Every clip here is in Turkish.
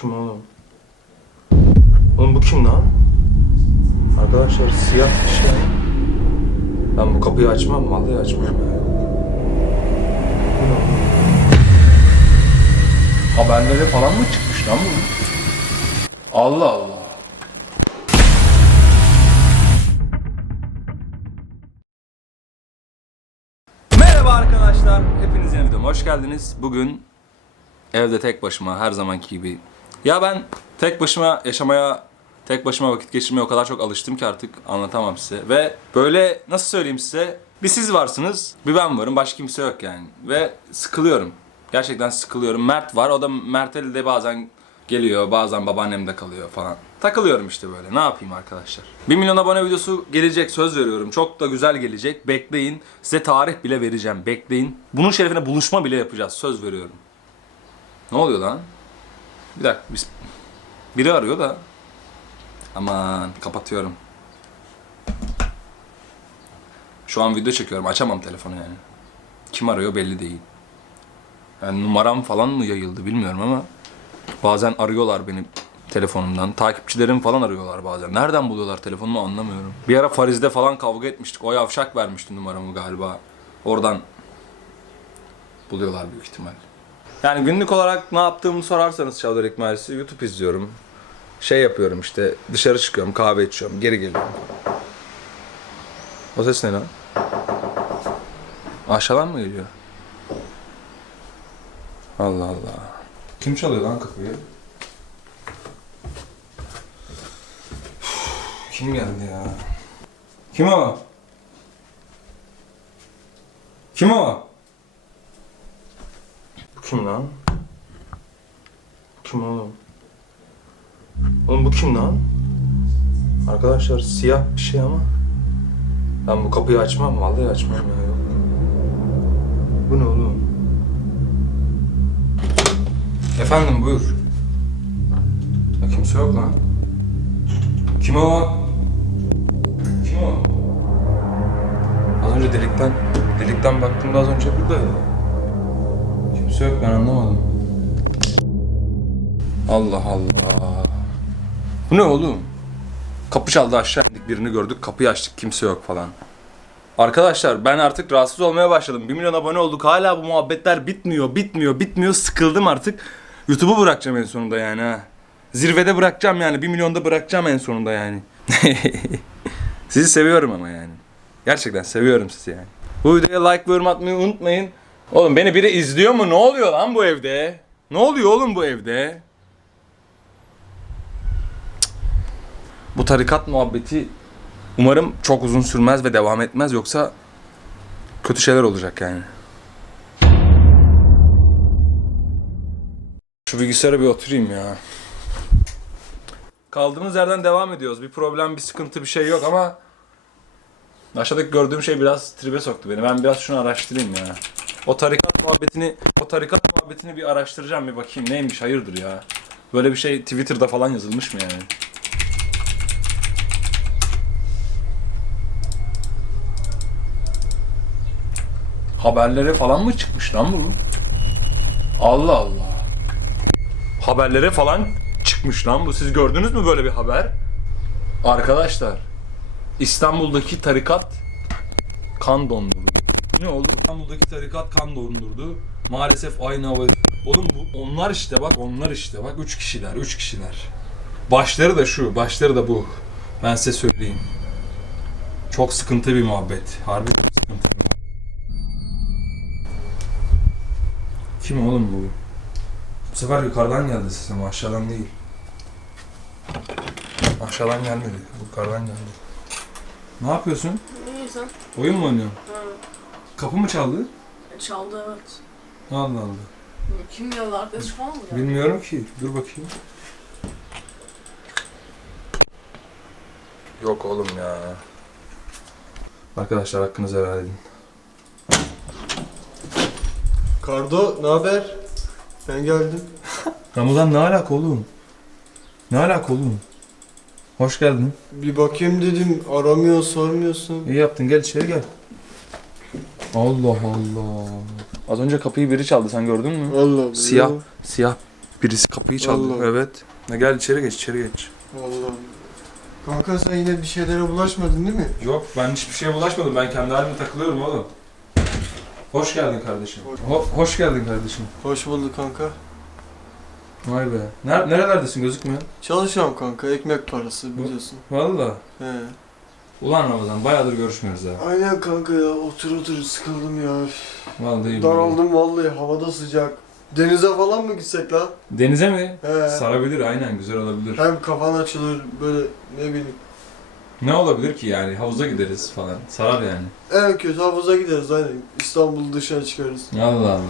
Kim oğlum? Oğlum bu kim lan? Arkadaşlar siyah bir şey. Ben bu kapıyı açmam, vallahi açmam ya. Haberlere falan mı çıkmış lan bu? Allah Allah. Merhaba arkadaşlar, hepiniz yeni videoma hoş geldiniz. Bugün evde tek başıma her zamanki gibi. Ya ben tek başıma yaşamaya, tek başıma vakit geçirmeye o kadar çok alıştım ki artık anlatamam size. Ve böyle nasıl söyleyeyim size, bir siz varsınız, bir ben varım, başka kimse yok yani. Ve sıkılıyorum. Gerçekten sıkılıyorum. Mert var, o da Mert'e de bazen geliyor, bazen babaannemde kalıyor falan. Takılıyorum işte böyle. Ne yapayım arkadaşlar? 1 milyon abone videosu gelecek söz veriyorum. Çok da güzel gelecek. Bekleyin. Size tarih bile vereceğim. Bekleyin. Bunun şerefine buluşma bile yapacağız. Söz veriyorum. Ne oluyor lan? Bir dakika. Biz... Biri arıyor da. Aman kapatıyorum. Şu an video çekiyorum. Açamam telefonu yani. Kim arıyor belli değil. Yani numaram falan mı yayıldı bilmiyorum ama bazen arıyorlar beni telefonumdan. Takipçilerim falan arıyorlar bazen. Nereden buluyorlar telefonumu anlamıyorum. Bir ara Fariz'de falan kavga etmiştik. O yavşak vermişti numaramı galiba. Oradan buluyorlar büyük ihtimal. Yani günlük olarak ne yaptığımı sorarsanız Çavdar Ekmelisi YouTube izliyorum. Şey yapıyorum işte dışarı çıkıyorum kahve içiyorum geri geliyorum. O ses ne lan? Aşağıdan mı geliyor? Allah Allah. Kim çalıyor lan kapıyı? Kim geldi ya? Kim o? Kim o? Kim lan? Kim oğlum? Oğlum bu kim lan? Arkadaşlar siyah bir şey ama ben bu kapıyı açmam vallahi açmam ya yok. Bu ne oğlum? Efendim buyur. Ya kimse yok lan. Kim o? Kim o? Az önce delikten, delikten baktığımda az önce buradaydı. Kimse yok ben anlamadım. Allah Allah. Bu ne oğlum? Kapı çaldı aşağı indik birini gördük kapıyı açtık kimse yok falan. Arkadaşlar ben artık rahatsız olmaya başladım. 1 milyon abone olduk. Hala bu muhabbetler bitmiyor, bitmiyor, bitmiyor. Sıkıldım artık. YouTube'u bırakacağım en sonunda yani ha. Zirvede bırakacağım yani. 1 milyonda bırakacağım en sonunda yani. sizi seviyorum ama yani. Gerçekten seviyorum sizi yani. Bu videoya like ve yorum atmayı unutmayın. Oğlum beni biri izliyor mu? Ne oluyor lan bu evde? Ne oluyor oğlum bu evde? Bu tarikat muhabbeti umarım çok uzun sürmez ve devam etmez yoksa kötü şeyler olacak yani. Şu bilgisayara bir oturayım ya. Kaldığımız yerden devam ediyoruz. Bir problem, bir sıkıntı, bir şey yok ama aşağıdaki gördüğüm şey biraz tribe soktu beni. Ben biraz şunu araştırayım ya. O tarikat muhabbetini, o tarikat muhabbetini bir araştıracağım bir bakayım neymiş hayırdır ya. Böyle bir şey Twitter'da falan yazılmış mı yani? Haberlere falan mı çıkmış lan bu? Allah Allah. Haberlere falan çıkmış lan bu. Siz gördünüz mü böyle bir haber? Arkadaşlar, İstanbul'daki tarikat kan dondurdu. Ne oldu? İstanbul'daki tarikat kan dondurdu. Maalesef aynı hava... Oğlum bu onlar işte bak onlar işte bak üç kişiler üç kişiler. Başları da şu başları da bu. Ben size söyleyeyim. Çok sıkıntı bir muhabbet. Harbi çok sıkıntı bir muhabbet. Kim oğlum bu? Bu sefer yukarıdan geldi ses ama aşağıdan değil. Aşağıdan gelmedi. Yukarıdan geldi. Ne yapıyorsun? Sen. Oyun mu oynuyorsun? Ha. Kapı mı çaldı? Çaldı evet. Allah Allah. Kim geldi arkadaş falan mı geldi? Bilmiyorum ki. Dur bakayım. Yok oğlum ya. Arkadaşlar hakkınızı helal edin. Kardo ne haber? Ben geldim. Ramazan ne alaka oğlum? Ne alaka oğlum? Hoş geldin. Bir bakayım dedim aramıyor sormuyorsun. İyi yaptın gel içeri gel. Allah Allah. Az önce kapıyı biri çaldı sen gördün mü? Allah Allah. Siyah, siyah Birisi kapıyı çaldı. Allah. Evet. Ne gel içeri geç, içeri geç. Vallahi. Kanka sen yine bir şeylere bulaşmadın değil mi? Yok ben hiçbir şeye bulaşmadım. Ben kendi halime takılıyorum oğlum. Hoş geldin kardeşim. Ho- hoş geldin kardeşim. Hoş bulduk kanka. Vay be. Ner- nerelerdesin gözükmüyor? Çalışıyorum kanka ekmek parası biliyorsun. Valla. He. Ulan Ramazan bayağıdır görüşmüyoruz ha. Aynen kanka ya otur otur sıkıldım ya. Vallahi. Daraldım vallahi havada sıcak. Denize falan mı gitsek lan? Denize mi? He. Sarabilir aynen güzel olabilir. Hem kafan açılır böyle ne bileyim. Ne olabilir ki yani havuza gideriz falan. Sarar yani. En kötü havuza gideriz aynen. İstanbul dışına çıkarız. Allah Allah.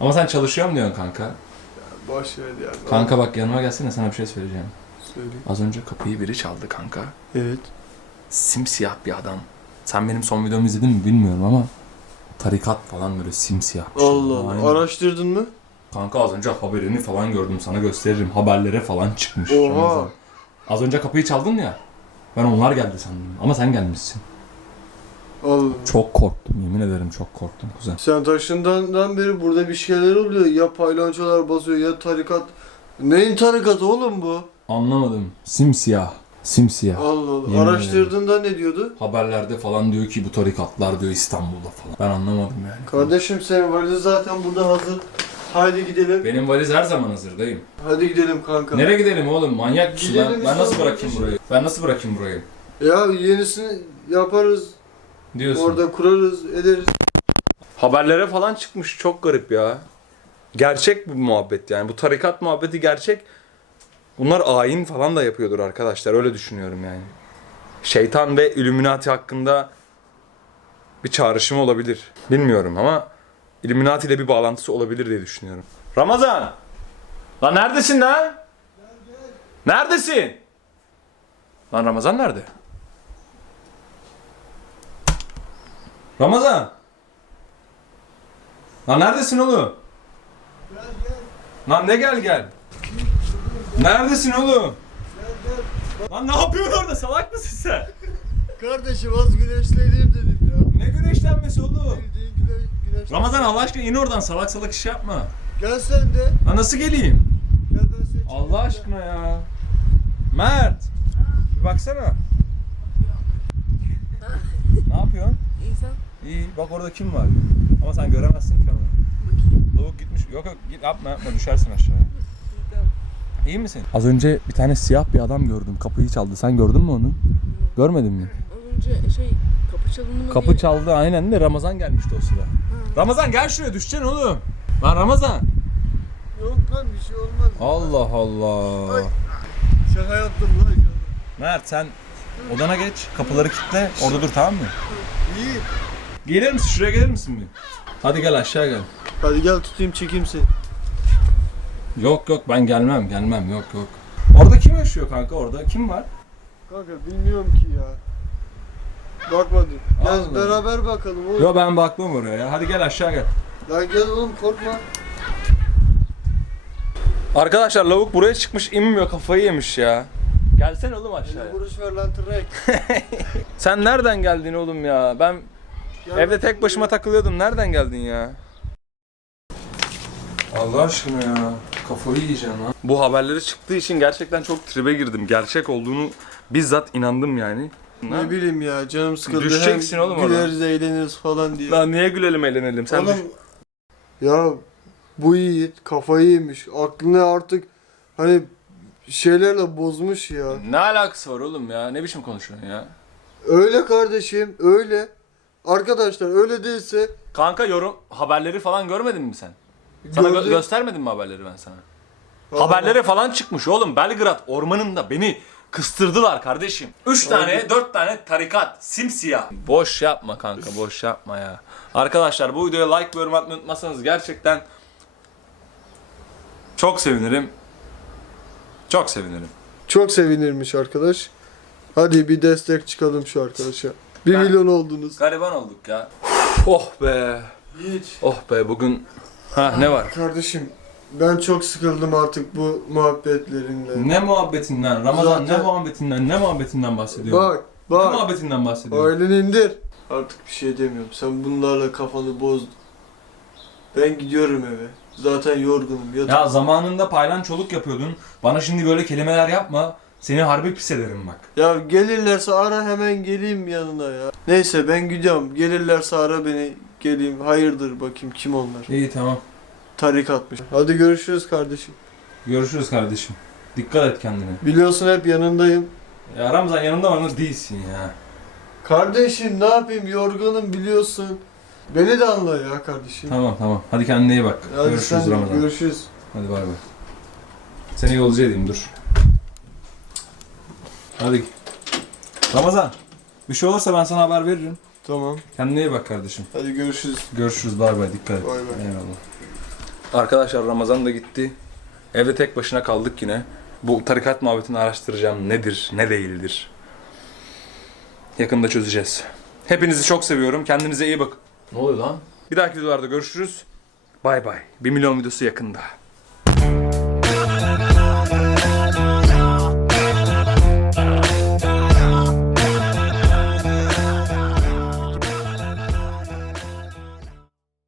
Ama sen çalışıyorum diyorsun kanka. Boş ver yani. Kanka bak yanıma gelsene sana bir şey söyleyeceğim. Söyleyeyim. Az önce kapıyı biri çaldı kanka. Evet. Simsiyah bir adam. Sen benim son videomu izledin mi bilmiyorum ama tarikat falan böyle simsiyah. bir şey. Allah Allah. Aynen. Araştırdın mı? Kanka az önce haberini falan gördüm sana gösteririm. Haberlere falan çıkmış. Oha. Ramazan. Az önce kapıyı çaldın ya. Ben onlar geldi sandım ama sen gelmişsin. Allah. Çok korktum yemin ederim çok korktum kuzen. Sen taşındığından beri burada bir şeyler oluyor. Ya paylançolar basıyor ya tarikat. Neyin tarikatı oğlum bu? Anlamadım. Simsiyah. Simsiyah. Allah Allah. Yemin Araştırdığında ne diyordu? Haberlerde falan diyor ki bu tarikatlar diyor İstanbul'da falan. Ben anlamadım yani. Kardeşim senin valiz zaten burada hazır. Haydi gidelim. Benim valiz her zaman hazır dayım. Hadi gidelim kanka. Nereye gidelim oğlum? Manyak mısın? Gidelim Ben, ben nasıl İstanbul'a bırakayım burayı? Ben nasıl bırakayım burayı? Ya yenisini yaparız. Diyorsun. Orada kurarız, ederiz. Haberlere falan çıkmış çok garip ya. Gerçek bir muhabbet yani. Bu tarikat muhabbeti gerçek. Bunlar ayin falan da yapıyordur arkadaşlar. Öyle düşünüyorum yani. Şeytan ve Illuminati hakkında bir çağrışım olabilir. Bilmiyorum ama Illuminati ile bir bağlantısı olabilir diye düşünüyorum. Ramazan! Lan neredesin lan? Neredesin? Lan Ramazan nerede? Ramazan! Lan neredesin oğlum? Lan ne gel gel? Neredesin oğlum? Lan ne yapıyorsun orada salak mısın sen? Kardeşim az güneşleneyim dedim ya. Ne güneşlenmesi oğlum? Bildiğin güneş, güneş. Ramazan Allah aşkına in oradan salak salak iş yapma. Gel sen de. Lan nasıl geleyim? Gel ben seni Allah çekeyim. aşkına ya. Mert. Bir baksana. ne yapıyorsun? İyi sen. İyi bak orada kim var? Ama sen göremezsin ki onu. Lavuk gitmiş. Yok yok git yapma yapma düşersin aşağıya. İyi misin? Az önce bir tane siyah bir adam gördüm. Kapıyı çaldı. Sen gördün mü onu? Görmedin mi? Az önce şey kapı çalındı mı Kapı diye- çaldı aynen de Ramazan gelmişti o sıra. Ramazan gel şuraya düşeceksin oğlum. Lan Ramazan. Yok lan bir şey olmaz. Allah Allah. Ay. Şaka yaptım lan. Mert sen odana geç. Kapıları kilitle. Orada dur tamam mı? İyi. Gelir misin? Şuraya gelir misin bir? Hadi gel aşağı gel. Hadi gel tutayım çekeyim seni. Yok yok ben gelmem gelmem yok yok. Orada kim yaşıyor kanka orada? Kim var? Kanka bilmiyorum ki ya. Bakmadım. Gel beraber bakalım oğlum. Yo ben bakmam oraya ya. Hadi gel aşağı gel. Lan gel oğlum korkma. Arkadaşlar lavuk buraya çıkmış inmiyor kafayı yemiş ya. Gelsene oğlum aşağıya. Vuruş ver lan tırnak. Sen nereden geldin oğlum ya? Ben Gel evde tek başıma takılıyordum. Nereden geldin ya? Allah aşkına ya. Kafayı yiyeceğim ha. Bu haberleri çıktığı için gerçekten çok tribe girdim. Gerçek olduğunu bizzat inandım yani. Ne bileyim ya canım sıkıldı. Düşeceksin Hem oğlum oradan. Güleriz eğleniriz falan diye. Lan niye gülelim eğlenelim? Sen Oğlum düş- ya bu yiğit kafayı yemiş. Aklını artık hani şeylerle bozmuş ya. Ne alakası var oğlum ya? Ne biçim konuşuyorsun ya? Öyle kardeşim öyle. Arkadaşlar öyle değilse Kanka yorum haberleri falan görmedin mi sen? Sana gö- göstermedim mi haberleri ben sana? Tamam. Haberlere falan çıkmış oğlum. Belgrad ormanında beni kıstırdılar kardeşim. Üç tane, dört tane tarikat. Simsiyah. Boş yapma kanka, boş yapma ya. Arkadaşlar bu videoya like ve yorum atmayı unutmazsanız gerçekten çok sevinirim. Çok sevinirim. Çok sevinirmiş arkadaş. Hadi bir destek çıkalım şu arkadaşa. 1 Ben- milyon oldunuz. Gariban olduk ya. Oh be. Yiğit. Oh be bugün... Ha ne var? Kardeşim ben çok sıkıldım artık bu muhabbetlerinden. Ne muhabbetinden? Ramazan Zaten- ne muhabbetinden? Ne muhabbetinden bahsediyorsun? Bak Ne bak. muhabbetinden bahsediyorsun? Aileni indir. Artık bir şey demiyorum. Sen bunlarla kafanı bozdun. Ben gidiyorum eve. Zaten yorgunum. Yatıp Ya zamanında paylançoluk yapıyordun. Bana şimdi böyle kelimeler yapma. Seni harbi pis ederim bak. Ya gelirlerse ara hemen geleyim yanına ya. Neyse ben gidiyorum. Gelirlerse ara beni geleyim. Hayırdır bakayım kim onlar. İyi tamam. Tarikatmış. Hadi görüşürüz kardeşim. Görüşürüz kardeşim. Dikkat et kendine. Biliyorsun hep yanındayım. Ya Ramazan yanımda mı değilsin ya. Kardeşim ne yapayım yorgunum biliyorsun. Beni de anla ya kardeşim. Tamam tamam. Hadi kendine iyi bak. Hadi görüşürüz sen Ramazan. görüşürüz. Hadi bay bay. Seni yolcu edeyim dur. Hadi. Ramazan. Bir şey olursa ben sana haber veririm. Tamam. Kendine iyi bak kardeşim. Hadi görüşürüz. Görüşürüz bay bay dikkat et. Bay bay. Eyvallah. Arkadaşlar Ramazan da gitti. Evde tek başına kaldık yine. Bu tarikat muhabbetini araştıracağım. Nedir, ne değildir. Yakında çözeceğiz. Hepinizi çok seviyorum. Kendinize iyi bakın. Ne oluyor lan? Bir dahaki videolarda görüşürüz. Bay bay. 1 milyon videosu yakında.